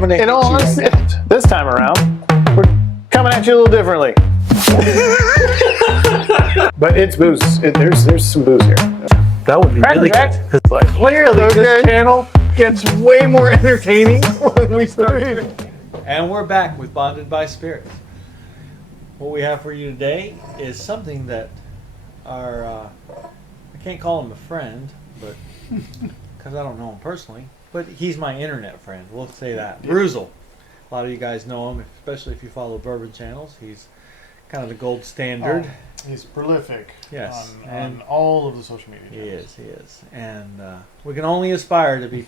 dominate. In all honesty, this time around, we're coming at you a little differently. But it's booze. There's some booze here. That would be really good. Because like clearly this channel gets way more entertaining when we start. And we're back with Bonded by Spirits. What we have for you today is something that our, I can't call him a friend, but because I don't know him personally, but he's my internet friend. We'll say that. Brewzle. A lot of you guys know him, especially if you follow Bourbon channels. He's kind of the gold standard. He's prolific. Yes, on all of the social media channels. He is. And we can only aspire to be,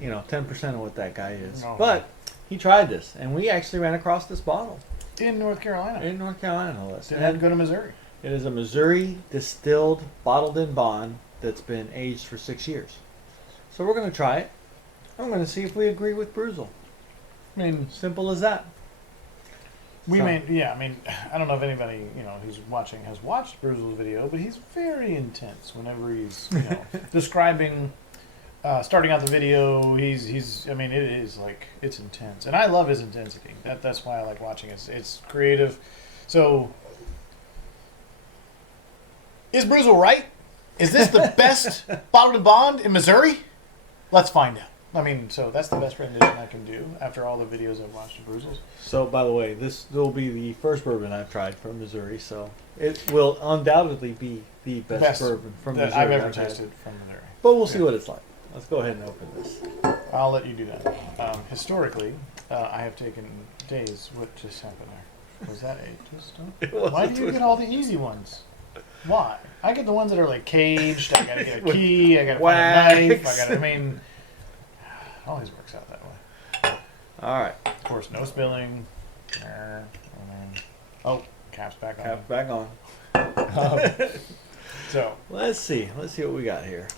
10% of what that guy is. Oh. But he tried this, and we actually ran across this bottle. In North Carolina. In North Carolina, no less. Didn't have to go to Missouri. It is a Missouri distilled, bottled in bond that's been aged for 6 years. So we're going to try it. I'm going to see if we agree with Brewzle. I mean, simple as that. I don't know if anybody, who's watching has watched Brewzle's video, but he's very intense whenever he's, describing, starting out the video. It is like, it's intense. And I love his intensity. That's why I like watching it. It's creative. So, is Brewzle right? Is this the best bottled in bond in Missouri? Let's find out. So that's the best rendition I can do after all the videos I've watched of Brewzle's. So, by the way, this will be the first bourbon I've tried from Missouri, so it will undoubtedly be the best bourbon from that Missouri I've ever tasted from Missouri. But we'll see what it's like. Let's go ahead and open this. I'll let you do that. Historically, I have taken days. What just happened there? Was that a twist? Why do you get all the easy ones? Why? I get the ones that are like caged. I gotta get a key. I gotta find a knife. It always works out that way. All right. Of course, no spilling. Oh, cap's back on. Cap's back on. So let's see what we got here.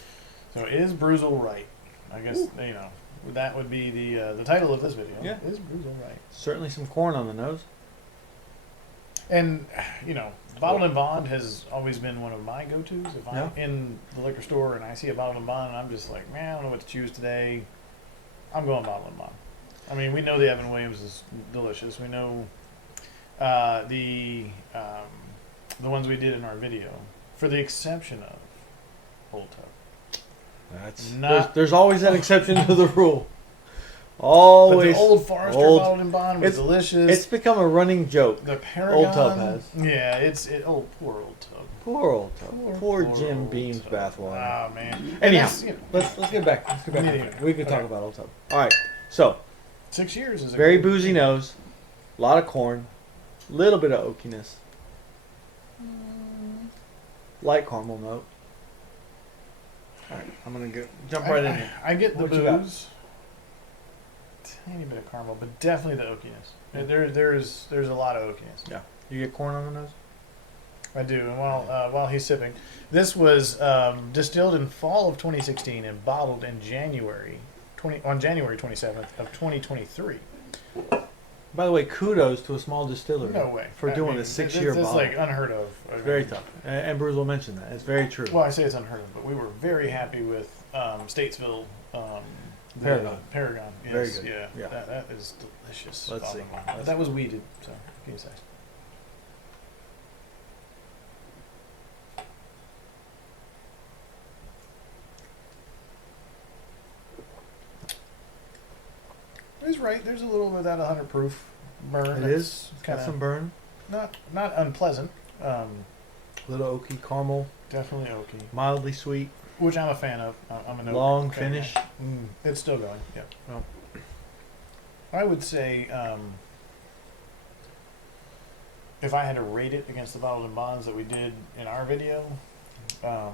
So is Brewzle right? I guess that would be the title of this video. Yeah. Is Brewzle right? Certainly some corn on the nose. And bottled in bond has always been one of my go-tos. If I'm in the liquor store and I see a bottled in bond, and I'm just like, man, I don't know what to choose today. I'm going bottled in bond. We know the Evan Williams is delicious. We know the ones we did in our video, for the exception of Old Tub. There's always an exception to the rule. Always. But the Old Forester bottled in bond was delicious. It's become a running joke. The Paragon. Old Tub has. Yeah, poor Old Tub. Poor Old Tub. Poor Jim Beam's bathwater. Ah, man. Anyhow, let's get back. We could talk about Old Tub. All right. So, 6 years is very boozy nose, a lot of corn, little bit of oakiness, light caramel note. All right, I'm gonna jump right in here. I get the What you got? booze, tiny bit of caramel, but definitely the oakiness. There's a lot of oakiness. Yeah, you get corn on the nose. I do. And while he's sipping, this was distilled in fall of 2016 and bottled in January 27th of 2023. By the way, kudos to a small distillery. No way. For doing a 6-year bottle. It's like unheard of. It's very tough. And Brewzle mentioned that. It's very true. Well, I say it's unheard of, but we were very happy with Statesville. Paragon. Paragon. Yes, Very good. Yeah. That is delicious. Let's see. That was weeded. So, give me a second. He's right. There's a little bit of that 100 proof burn. It is. It's got kinda some burn. Not unpleasant. Little oaky caramel. Definitely oaky. Mildly sweet. Which I'm a fan of. I'm a Long fan. finish. It's still going. Yeah. Well, I would say if I had to rate it against the bottled in bonds that we did in our video,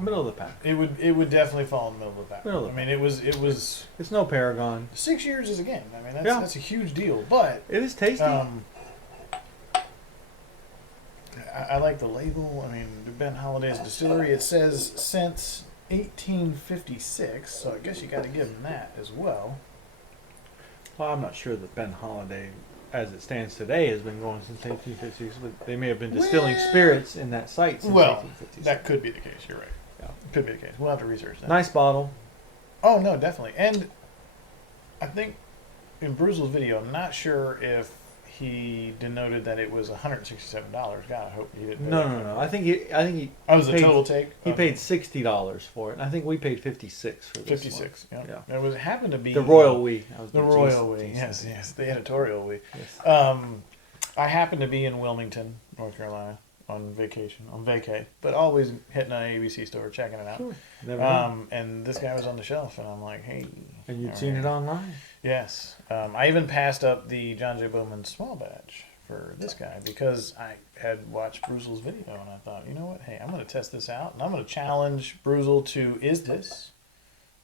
middle of the pack. It would definitely fall in the middle of the pack. It was. It's no Paragon. 6 years is again. That's a huge deal, but it is tasty. I like the label. Ben Holladay's distillery. It says since 1856, so I guess you got to give them that as well. Well, I'm not sure that Ben Holladay, as it stands today, has been going since 1856, but they may have been distilling spirits in that site since 1856. That could be the case. You're right. Yeah. Could be the case. We'll have to research that. Nice bottle. Oh, no, definitely. And I think in Brewzle's video, I'm not sure if he denoted that it was $167. God, I hope he didn't. No. I think he. Oh, it was paid, a total take. He paid $60 for it. And I think we paid $56 for this 56. one. Yeah. It was happened to be The royal we. The royal we. Yes. The editorial we. Yes. I happened to be in Wilmington, North Carolina, on vacation, but always hitting an ABC store, checking it out. Sure. Never know. And this guy was on the shelf, and I'm like, hey. And you'd seen it online. Yes. I even passed up the John J. Bowman small batch for this guy because I had watched Brewzle's video, and I thought, you know what? Hey, I'm going to test this out, and I'm going to challenge Brewzle to, is this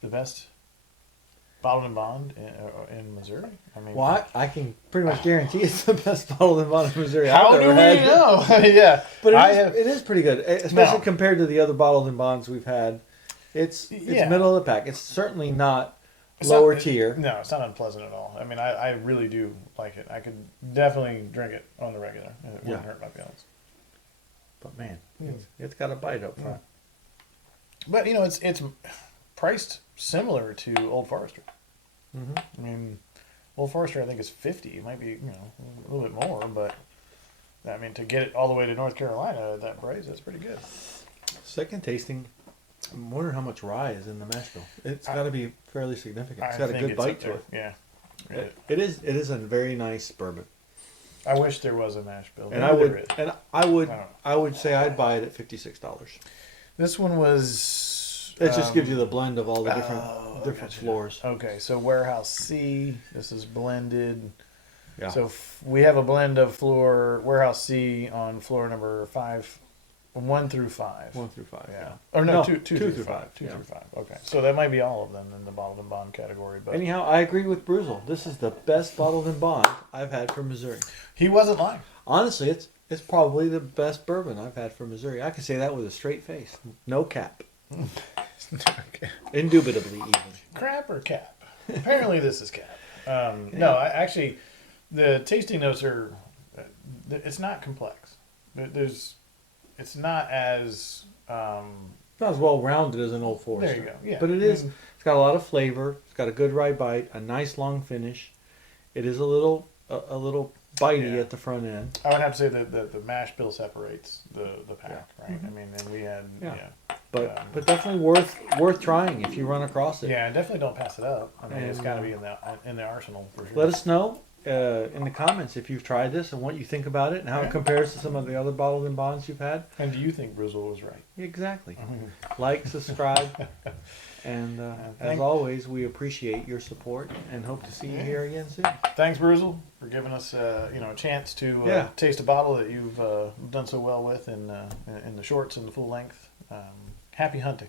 the best bottled and bond in Missouri? I mean, Well, I can pretty much guarantee it's the best bottled and bond in Missouri how I've do ever we had. know? Yeah. But it is pretty good, especially No. compared to the other bottled and bonds we've had. It's Yeah. middle of the pack. It's certainly not It's lower not- tier. No, it's not unpleasant at all. I mean, I really do like it. I could definitely drink it on the regular, and it wouldn't Yeah. hurt my feelings. But man, it's got a bite up front. But you know, it's priced similar to Old Forester. Mm-hmm. I mean, Old Forester I think is 50. It might be a little bit more, but I mean to get it all the way to North Carolina at that price, that's pretty good. Second tasting, I'm wondering how much rye is in the mash bill. It's got to be fairly significant. It's got a good bite to it. Yeah. It is a very nice bourbon. I wish there was a mash bill. And Maybe I would say I'd buy it at $56. This one was. It just gives you the blend of all the different gotcha. floors. Okay, so Warehouse C. This is blended. Yeah. So we have a blend of Warehouse C on floor number 5, 1 through 5. 1 through 5. Yeah. Yeah. Or no, No, 2 2 through through 5. 5, 2 yeah. through 5. Okay. So that might be all of them in the bottled and bond category. But Anyhow, I agree with Brewzle. This is the best bottled and bond I've had from Missouri. he wasn't lying. Honestly, it's probably the best bourbon I've had from Missouri. I can say that with a straight face. No cap. Okay. Indubitably even. Crap or cap? Apparently this is cap. No, actually, the tasting notes are. It's not complex. It's not as. Not as well rounded as an Old Forester. There you go. Yeah. But it is. It's got a lot of flavor. It's got a good rye bite. A nice long finish. It is a little bitey Yeah. at the front end. I would have to say that the mash bill separates the pack, Yeah. right? I mean, and we had. Yeah. Yeah. But definitely worth trying if you run across it. Yeah, definitely don't pass it up. I mean, it's And, got to be in the arsenal for sure. Let us know in the comments if you've tried this and what you think about it and how it compares to some of the other bottled and bonds you've had. And do you think Brewzle was right? Exactly. Like, subscribe, and as always, we appreciate your support and hope to see you here again soon. Thanks, Brewzle, for giving us a chance to taste a bottle that you've done so well with in the shorts and the full length. Happy hunting.